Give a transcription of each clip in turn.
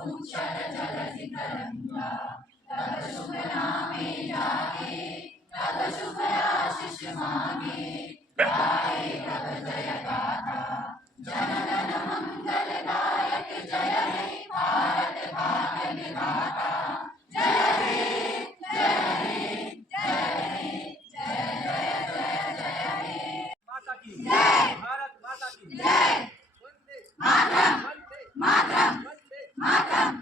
उच्चल जलधि तरंगा तब शुभ नामे जागे तब शुभ आशीष मांगे गाए तब जय गाथा जन गण मंगलदायक जय हे भारत भाग्य विधाता जय हे जय हे जय हे जय जय जय जय हे माता की जय भारत माता की जय वंदे मातरम वंदे मातरम वंदे मातरम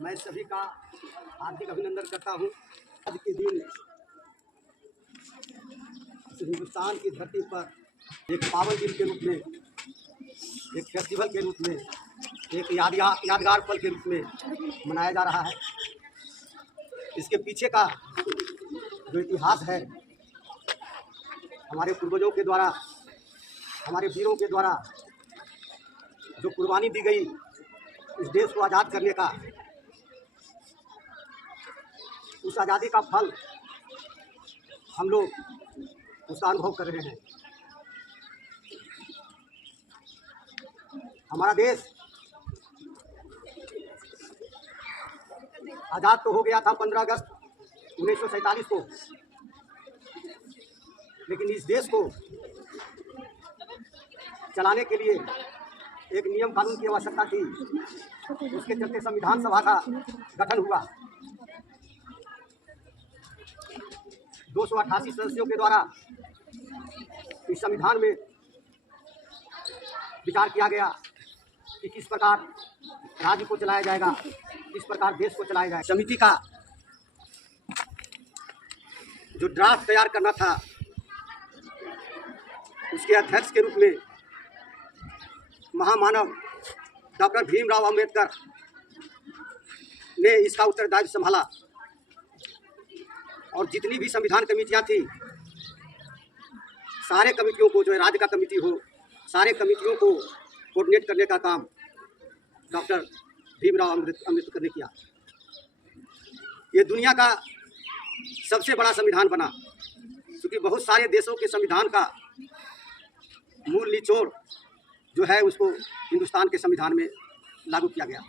मैं सभी का हार्दिक अभिनंदन करता हूँ। आज के दिन इस हिंदुस्तान की धरती पर एक पावन दिन के रूप में, एक फेस्टिवल के रूप में, एक यादगार पल के रूप में मनाया जा रहा है। इसके पीछे का जो इतिहास है, हमारे पूर्वजों के द्वारा, हमारे वीरों के द्वारा जो कुर्बानी दी गई इस देश को आज़ाद करने का, उस आज़ादी का फल हम लोग उसका अनुभव कर रहे हैं। हमारा देश आज़ाद तो हो गया था 15 अगस्त 1947 को, लेकिन इस देश को चलाने के लिए एक नियम कानून की आवश्यकता थी। उसके चलते संविधान सभा का गठन हुआ। 288 सदस्यों के द्वारा इस संविधान में विचार किया गया कि किस प्रकार राज्य को चलाया जाएगा, किस प्रकार देश को चलाया जाएगा। समिति का जो ड्राफ्ट तैयार करना था, उसके अध्यक्ष के रूप में महामानव डॉक्टर भीमराव अंबेडकर ने इसका उत्तरदायित्व संभाला। और जितनी भी संविधान कमेटियाँ थी, सारे कमेटियों को, जो है राज्य का कमेटी हो, सारे कमेटियों को कोऑर्डिनेट करने का काम डॉक्टर भीमराव अंबेडकर ने किया। ये दुनिया का सबसे बड़ा संविधान बना, क्योंकि बहुत सारे देशों के संविधान का मूल निचोड़ जो है उसको हिंदुस्तान के संविधान में लागू किया गया।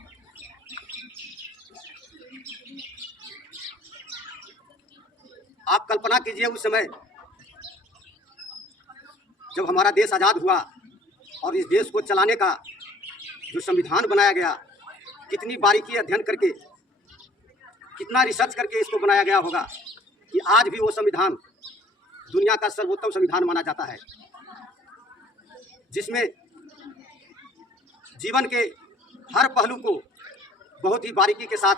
आप कल्पना कीजिए, उस समय जब हमारा देश आज़ाद हुआ और इस देश को चलाने का जो संविधान बनाया गया, कितनी बारीकी अध्ययन करके, कितना रिसर्च करके इसको बनाया गया होगा कि आज भी वो संविधान दुनिया का सर्वोत्तम संविधान माना जाता है, जिसमें जीवन के हर पहलू को बहुत ही बारीकी के साथ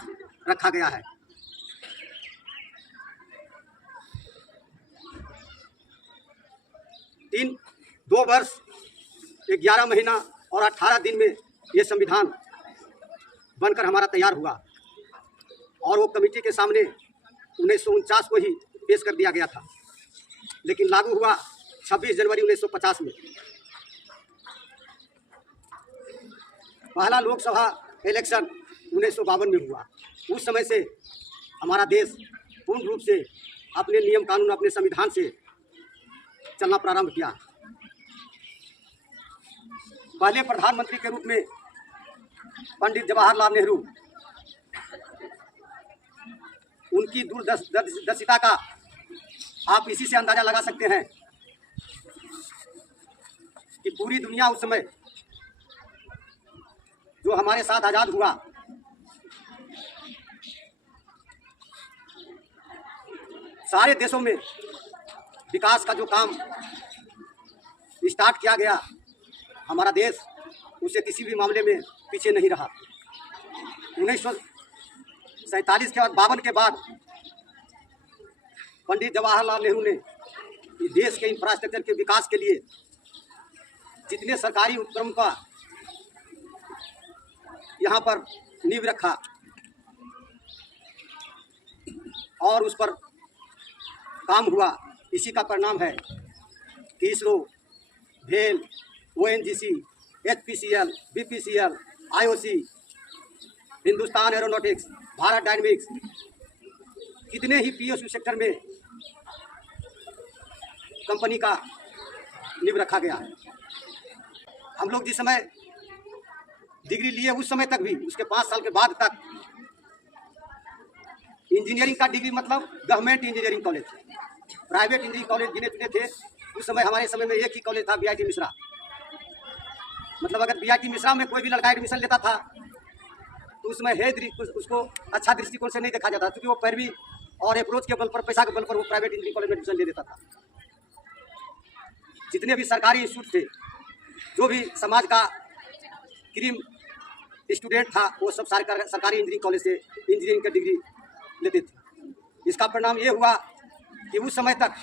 रखा गया है। दो वर्ष 11 महीना और 18 दिन में ये संविधान बनकर हमारा तैयार हुआ और वो कमेटी के सामने 1949 को ही पेश कर दिया गया था, लेकिन लागू हुआ 26 जनवरी 1950 में। पहला लोकसभा इलेक्शन 1952 में हुआ। उस समय से हमारा देश पूर्ण रूप से अपने नियम कानून, अपने संविधान से चलना प्रारंभ किया। पहले प्रधानमंत्री के रूप में पंडित जवाहरलाल नेहरू, उनकी दूरदर्शिता का आप इसी से अंदाजा लगा सकते हैं कि पूरी दुनिया उस समय जो हमारे साथ आज़ाद हुआ, सारे देशों में विकास का जो काम स्टार्ट किया गया, हमारा देश उसे किसी भी मामले में पीछे नहीं रहा। 1947 के बाद 52 के बाद पंडित जवाहरलाल नेहरू ने देश के इंफ्रास्ट्रक्चर के विकास के लिए जितने सरकारी उपक्रम का यहाँ पर नींव रखा और उस पर काम हुआ, इसी का परिणाम है कि इसरो, भेल, ONGC, HPCL, BPCL, IOC, Hindustan aeronautics, Bharat dynamics, कितने ही PSU सेक्टर में कंपनी का नींव रखा गया है। हम लोग जिस समय डिग्री लिए उस समय तक भी, उसके 5 साल के बाद तक इंजीनियरिंग का डिग्री मतलब government engineering college, private engineering college गिने चुने थे उस समय। हमारे समय में एक ही कॉलेज था, BIT मिश्रा। मतलब अगर BIT मिश्रा में कोई भी लड़का एडमिशन लेता था तो उसमें उसको अच्छा दृष्टिकोण से नहीं देखा जाता, क्योंकि वो पैरवी और अप्रोच के बल पर, पैसा के बल पर वो प्राइवेट इंजीनियरिंग कॉलेज में एडमिशन ले देता था। जितने भी सरकारी इंस्टीट्यूट थे, जो भी समाज का क्रीम स्टूडेंट था, वो सब सरकारी इंजीनियरिंग कॉलेज से इंजीनियरिंग की डिग्री लेते थे। इसका परिणाम ये हुआ कि उस समय तक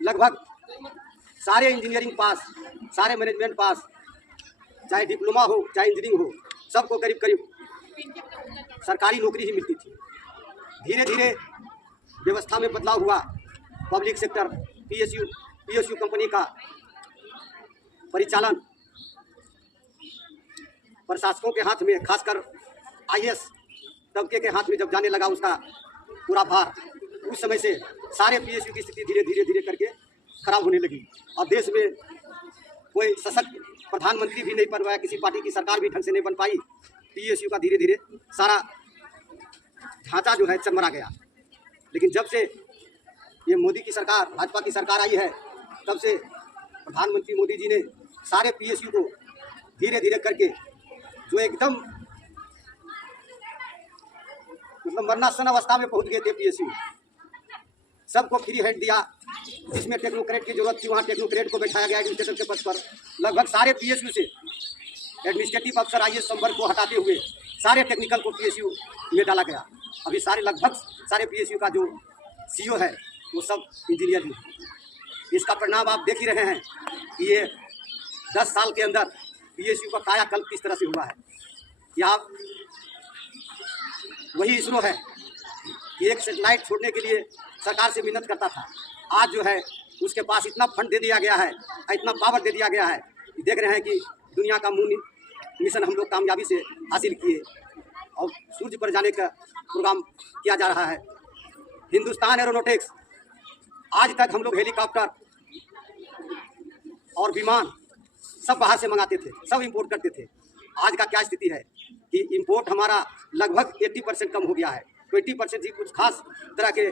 लगभग सारे इंजीनियरिंग पास, सारे मैनेजमेंट पास, चाहे डिप्लोमा हो चाहे इंजीनियरिंग हो, सबको करीब करीब सरकारी नौकरी ही मिलती थी। धीरे धीरे व्यवस्था में बदलाव हुआ। पब्लिक सेक्टर PSU कंपनी का परिचालन प्रशासकों के हाथ में, खासकर IAS तबके के हाथ में जब जाने लगा उसका पूरा भार, उस समय से सारे PSU की स्थिति धीरे धीरे करके खराब होने लगी। अब देश में कोई सशक्त प्रधानमंत्री भी नहीं बन पाया, किसी पार्टी की सरकार भी ढंग से नहीं बन पाई। PSU का धीरे धीरे सारा ढांचा जो है चरमरा गया। लेकिन जब से ये मोदी की सरकार, भाजपा की सरकार आई है, तब से प्रधानमंत्री मोदी जी ने सारे PSU को धीरे धीरे करके, जो एकदम मतलब मरणासन अवस्था में पहुंच गए थे PSU, सबको फ्री हैंड दिया। जिसमें टेक्नोक्रेट की जरूरत थी वहाँ टेक्नोक्रेट को बैठाया गया एडमिनिस्ट्रेटर के पद पर। लगभग सारे PSU से एडमिनिस्ट्रेटिव अफसर IAS संवर्ग को हटाते हुए सारे टेक्निकल को PSU में डाला गया। अभी लगभग सारे PSU का जो CEO है वो सब इंजीनियर ही। इसका परिणाम आप देख ही रहे हैं कि ये 10 साल के अंदर PSU का कायाकल्प किस तरह से हुआ है। यहाँ वही इसरो है कि एक सेटेलाइट छोड़ने के लिए सरकार से मिन्नत करता था, आज जो है उसके पास इतना फंड दे दिया गया है, इतना पावर दे दिया गया है कि देख रहे हैं कि दुनिया का मून मिशन हम लोग कामयाबी से हासिल किए और सूर्य पर जाने का प्रोग्राम किया जा रहा है। हिंदुस्तान एरोनॉटिक्स, आज तक हम लोग हेलीकॉप्टर और विमान सब बाहर से मंगाते थे, सब इंपोर्ट करते थे। आज का क्या स्थिति है कि इंपोर्ट हमारा लगभग 80% कम हो गया है। 20% ही कुछ खास तरह के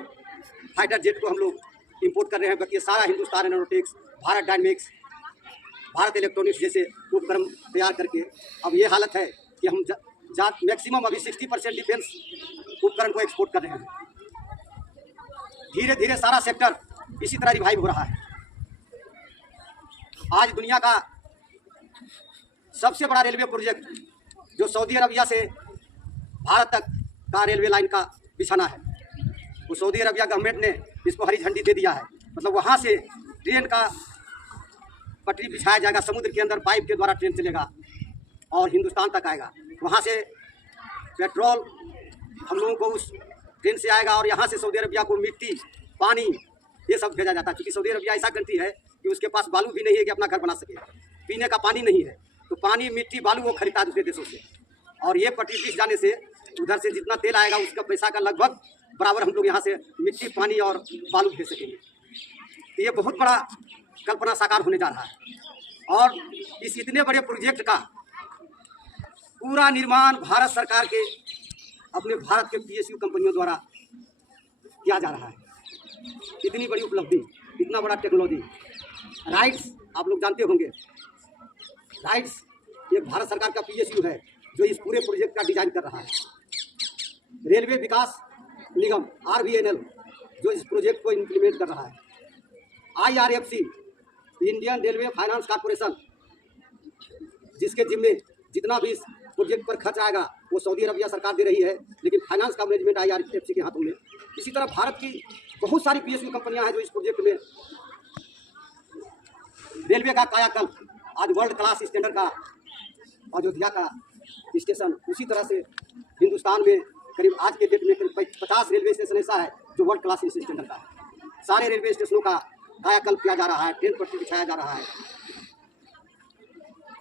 फाइटर जेट को हम लोग इंपोर्ट कर रहे हैं, बाकी सारा Hindustan aeronautics, Bharat dynamics, Bharat electronics जैसे उपक्रम तैयार करके अब ये हालत है कि हम मैक्सिमम अभी 60% डिफेंस उपकरण को एक्सपोर्ट कर रहे हैं। धीरे धीरे सारा सेक्टर इसी तरह रिवाइव हो रहा है। आज दुनिया का सबसे बड़ा रेलवे प्रोजेक्ट जो सऊदी अरबिया से भारत तक का रेलवे लाइन का बिछाना है, वो सऊदी अरबिया गवर्नमेंट ने इसको हरी झंडी दे दिया है। मतलब वहाँ से ट्रेन का पटरी बिछाया जाएगा, समुद्र के अंदर पाइप के द्वारा ट्रेन चलेगा और हिंदुस्तान तक आएगा। वहाँ से पेट्रोल हम लोगों को उस ट्रेन से आएगा और यहाँ से सऊदी अरबिया को मिट्टी, पानी ये सब भेजा जाता है। क्योंकि सऊदी अरबिया ऐसा कंट्री है कि उसके पास बालू भी नहीं है कि अपना घर बना सके, पीने का पानी नहीं है, तो पानी मिट्टी बालू वो खरीदता है दूसरे देशों से। और ये पट्टी बिछ जाने से उधर से जितना तेल आएगा उसका पैसा का लगभग बराबर हम लोग यहाँ से मिट्टी, पानी और बालू भेज सकेंगे। तो ये बहुत बड़ा कल्पना साकार होने जा रहा है। और इस इतने बड़े प्रोजेक्ट का पूरा निर्माण भारत सरकार के अपने भारत के PSU कंपनियों द्वारा किया जा रहा है। इतनी बड़ी उपलब्धि, इतना बड़ा टेक्नोलॉजी। राइट्स आप लोग जानते होंगे, राइट्स ये भारत सरकार का PSU है जो इस पूरे प्रोजेक्ट का डिजाइन कर रहा है। रेलवे विकास निगम RVNL जो इस प्रोजेक्ट को इम्प्लीमेंट कर रहा है। IRFC Indian railway finance corporation जिसके जिम्मे जितना भी इस प्रोजेक्ट पर खर्च आएगा वो सऊदी अरबिया सरकार दे रही है, लेकिन फाइनेंस का मैनेजमेंट IRFC के हाथों में। इसी तरह भारत की बहुत सारी PSU कंपनियां हैं जो इस प्रोजेक्ट में रेलवे का कायाकल्प, आज वर्ल्ड क्लास स्टैंडर्ड का अयोध्या का स्टेशन, उसी तरह से हिंदुस्तान में करीब आज के डेट में करीब 50 रेलवे स्टेशन ऐसा है जो वर्ल्ड क्लास स्टैंडर्ड का है। सारे रेलवे स्टेशनों का कायाकल्प किया जा रहा है, ट्रेन पटरी बिछाया जा रहा है,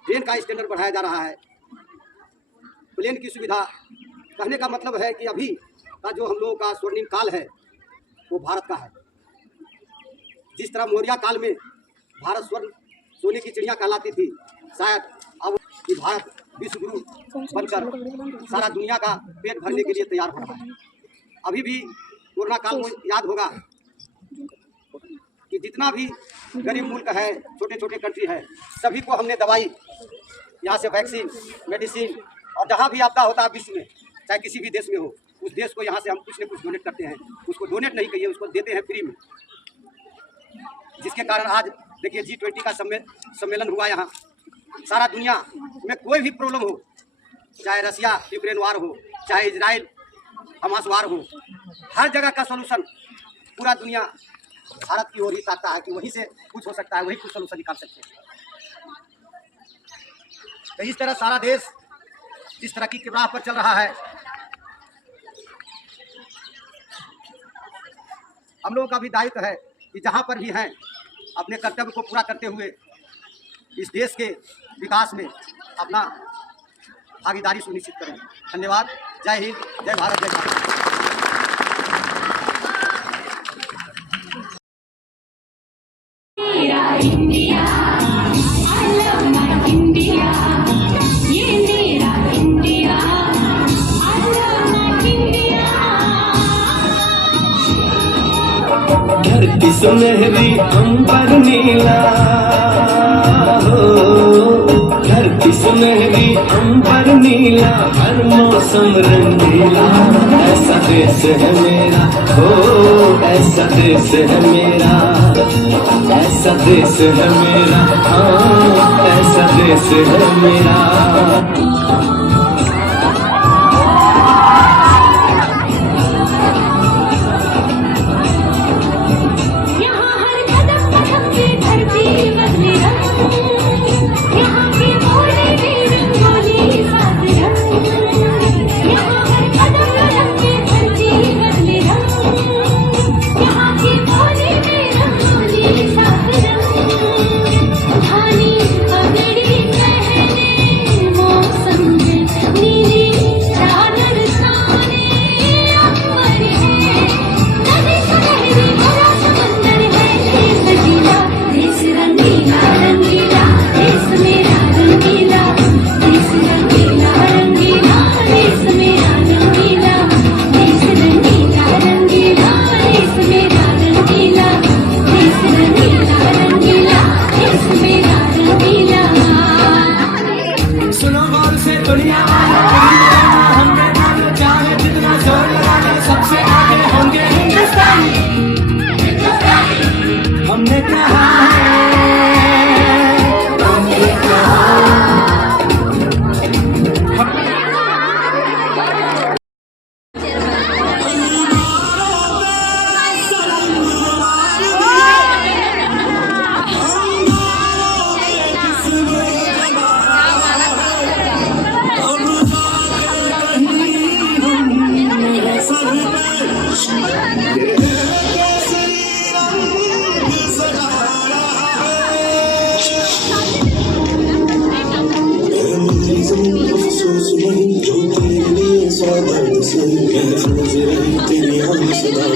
ट्रेन का स्टैंडर्ड बढ़ाया जा रहा है, प्लेन की सुविधा। कहने का मतलब है कि अभी का जो हम लोगों का स्वर्णिम काल है वो भारत का है। जिस तरह मौर्य काल में भारत स्वर्ण सोने की चिड़िया कहलाती थी, शायद अब कि भारत विश्व गुरु बनकर सारा दुनिया का पेट भरने के लिए तैयार हो रहा है। अभी भी कोरोना काल में याद होगा कि जितना भी गरीब मुल्क है, छोटे छोटे कंट्री है, सभी को हमने दवाई यहाँ से, वैक्सीन, मेडिसिन, और जहाँ भी आपदा होता है विश्व में, चाहे किसी भी देश में हो, उस देश को यहाँ से हम कुछ न कुछ डोनेट करते हैं। उसको डोनेट नहीं कहिए, उसको देते हैं फ्री में। जिसके कारण आज देखिए G20 का सम्मेलन हुआ यहाँ। सारा दुनिया में कोई भी प्रॉब्लम हो, चाहे रसिया यूक्रेन वार हो, चाहे इजराइल हमास वार हो, हर जगह का सलूशन पूरा दुनिया भारत की ओर ही ताकता है कि वहीं से कुछ हो सकता है, वही कुछ सलूशन निकाल सकते हैं। तो इस तरह सारा देश जिस तरह की राह पर चल रहा है, हम लोगों का भी दायित्व है कि जहाँ पर भी हैं अपने कर्तव्य को पूरा करते हुए इस देश के विकास में अपना भागीदारी सुनिश्चित करें। धन्यवाद। जय हिंद, जय भारत, जय Bharat. India, I love my India. ये मेरा India, I love my India. धरती सुनहरी अंबर नीला हो, धरती सुनहरी अंबर नीला, हर मौसम रंगीला। ऐसा देश है मेरा, हो ऐसा देश है मेरा, ऐसा देश है मेरा, हाँ ऐसा देश है मेरा। पगड़ी पहने मौसम दर्द सुन महफूज रही तेरी हम सदा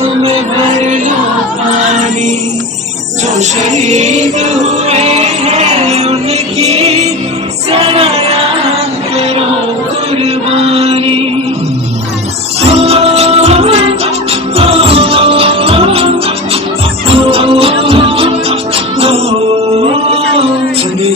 तुम्हें भरना पानी जो शहीद हुए हैं उनकी सराहना करो कुर्बानी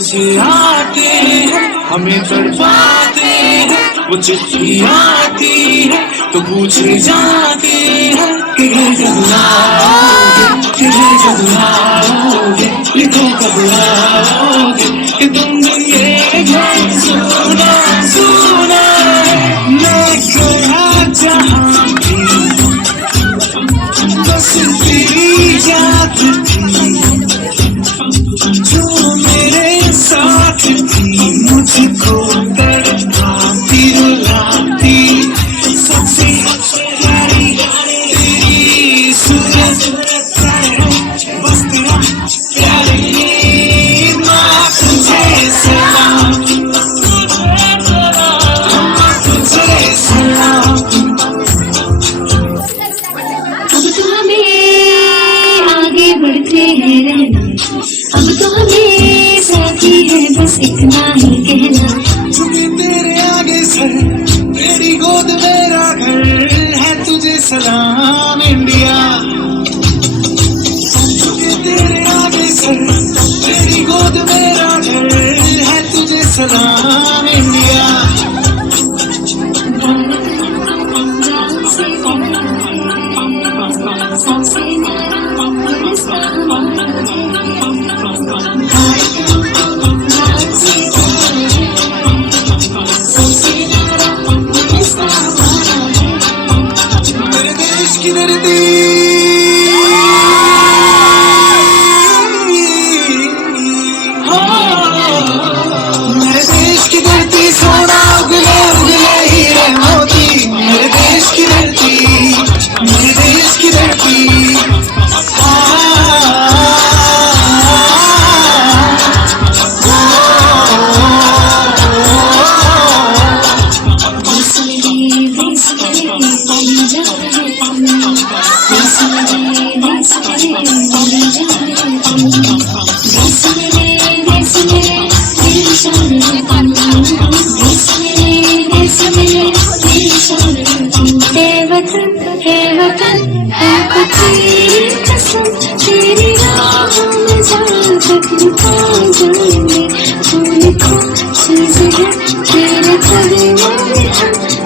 से आते हैं हमें तड़पाते हैं वो चिट्ठी आती है तो पूछे जाते हैं कि घर जब आओगे कि घर जब आओगे लिखो कब आओगे कि तुम ये घर सुना सुना मैं गया जहाँ भी बस तेरी याद थी जो मेरे साथ थी मुझको तड़पाती रुलाती सबसे प्यारी तेरी सूरत बस तेरा प्यारी माँ तुझे सलाम तुझे सलाम अब तो हमें आगे बढ़ते हैं रहना अब तो हमें साथी है बस इतना ही कहना झुके तेरे आगे सर तेरी गोद मेरा घर है तुझे सलाम इंडिया झुके तेरे आगे सर तेरी गोद मेरा घर है तुझे सलाम इंडिया मेरे देश की धरती मेरे देश की धरती सोना उगले उगले हीरे मोती मेरे देश की धरती मेरे देश की धरती तेरी राहों में जान तक निकाल जाएंगे तूने को चीज है तेरे कदमों में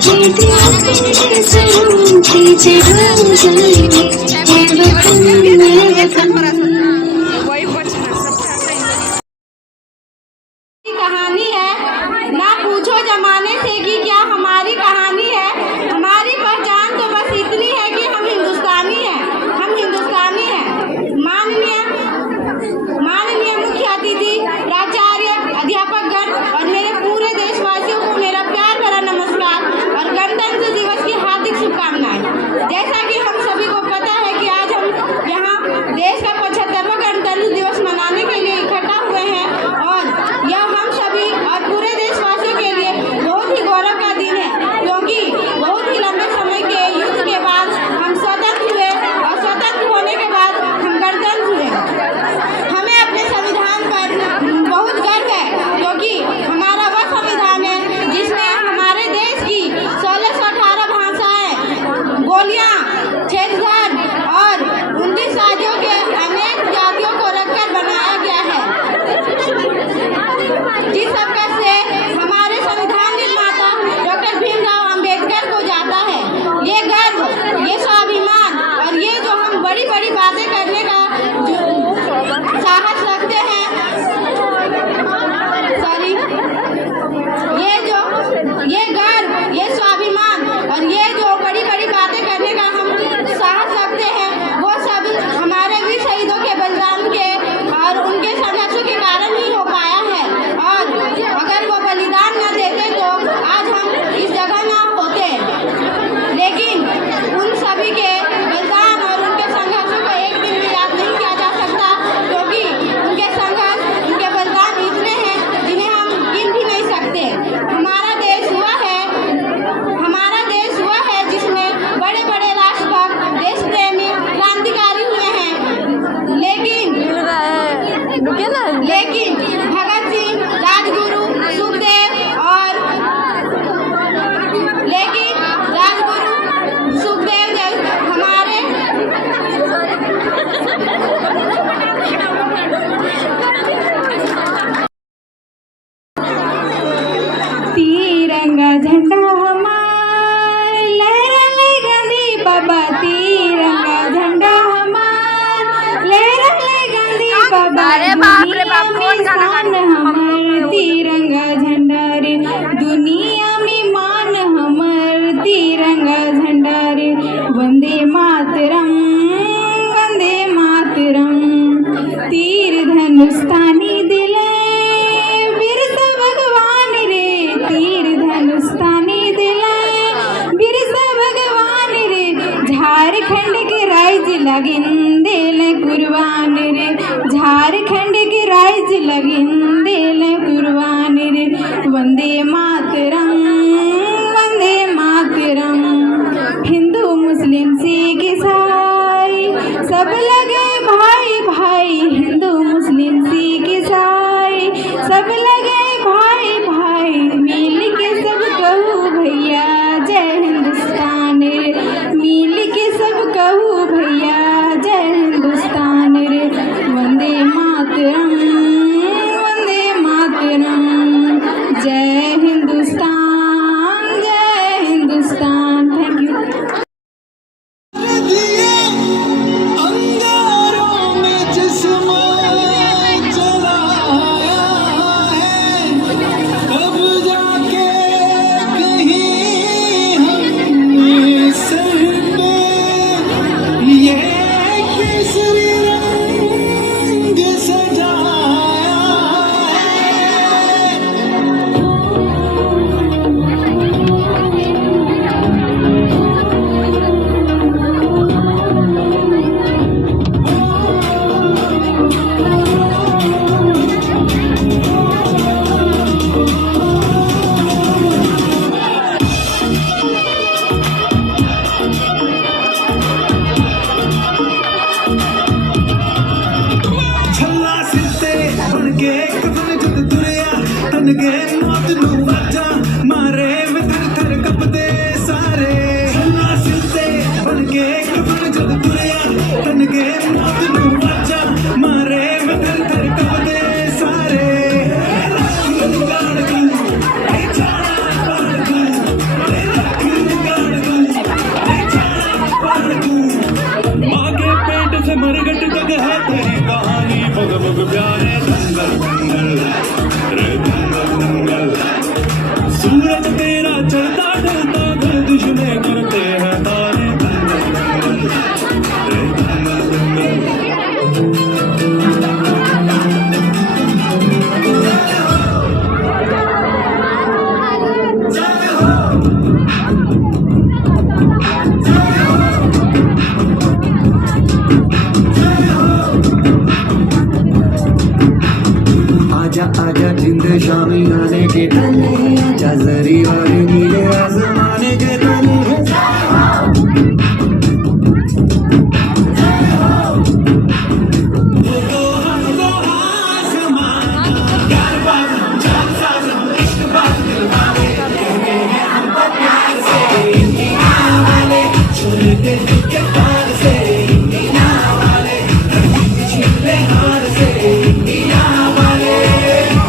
मेरी आंखें जरूर पीछे ढल जाएंगे ये वतन कहानी है ना पूछो जमाने से कि क्या हमारी कहानी है हमारी पहचान तो बस इतनी है कि हम हिंदुस्तानी हैं हम हिंदुस्तानी हैं माननीय मुख्य अतिथि राज्य बाबा तिरंगा झंडा हमार, लहरा ले गांधी बाबा दुनिया में शान हमर, तिरंगा झंडा रे दुनिया में मान हमर, तिरंगा झंडा रे वंदे मातरम, वंदे मातरम। तीर धनुष्तानी दिले बिरसा भगवान रे, तीर धनुष्तानी दिले बिरसा भगवान रे, झारखंड के राइज लगिन दिल कुर्बान रे, झारखंड के राइज लगिन दिल कुर्बान रे, वंदे मातरम, वंदे मातरम। हिंदू मुस्लिम सिख ईसाई सब लगे भाई भाई, हिंदू मुस्लिम सिख ईसाई सब लगे भाई भाई, मिल के सब कहू भैया जय हिंदुस्तान रे, मिल के सब कहू भैया जय हिंदुस्तान रे, वंदे मातरम, वंदे मातरम। जय हिंदुस्तान, जय हिंदुस्तान। Thank you. अंगारों में चश्मा चलाया है, तब जाके कहीं हमने सर पे ये केसरी रंग सजाया है। छल्ला सिलते उनके कदम जुद दुरिया, तन के मौत नू वजा मारे वितर थर कपदे सारे। छल्ला सिलते उनके कदम जुद दुरिया, तन के मौत नू वजा मारे वितर थर कपदे सारे। माँ के पेट से मरगट तक है तेरी कहानी, बग बग प्यारे दंगल दंगल रे दंगल दंगल। सूरज तेरा चलता ढलता गर्दिश में करते हैं तारे, दंगल दंगल रे दंगल दंगल। आजा आजा जिंद शामी आने के तले, आजा जरी और नीले आसमाने के तले। वो तो हमको आसमान, प्यार बात जान साजन, इश्क बात दिल वाले, कहते हैं हमको प्यार से इंडिया वाले, छोड़ते दिल के पार से इंडिया वाले, छिपले हार से इंडिया वाले,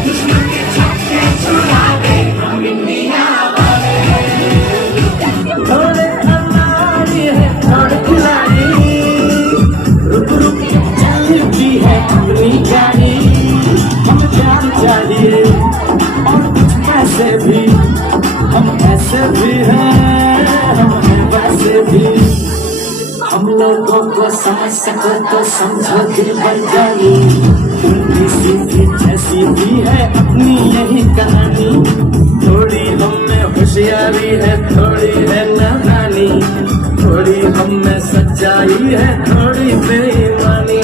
दुश्मन के छक्के छुड़ाते हम इंडिया वाले। थोड़े अनाड़ी है थोड़े खिलाड़ी, रुक रुक चलती है अपनी गाड़ी, हम जान चाहिए और कुछ पैसे भी, हम ऐसे भी हैं हम हैं वैसे भी। हम लोगों को समझ सको तो समझो दिल बन जानी, उल्टी सीधी जैसी भी है अपनी यही कहानी, थोड़ी हम में होशियारी है थोड़ी है नादानी, थोड़ी हम में सच्चाई है थोड़ी बेईमानी।